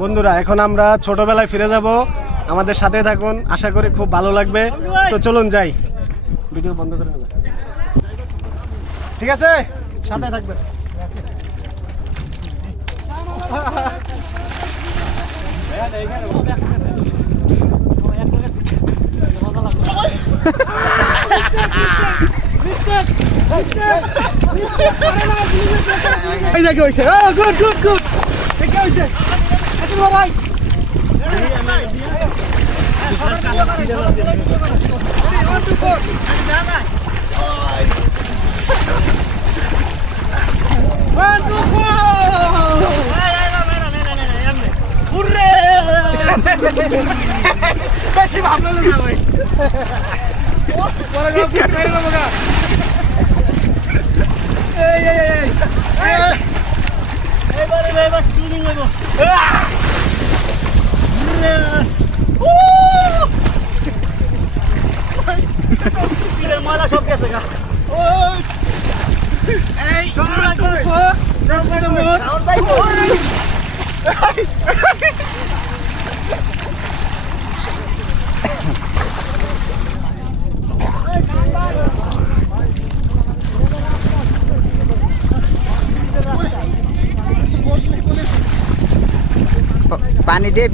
বন্ধুরা এখন আমরা ছোটবেলায় ফিরে যাব, আমাদের সাথে থাকুন, আশা করি খুব ভালো লাগবে। তো চলুন যাই, ভিডিও বন্ধ করে নেব, ঠিক আছে? সাথে থাকবেন। গুড গুড গুড, ঠিক আছে ভাই। বেশি ভাবলো না ভাই, মজা সব গেছে গা। পানি দিয়ে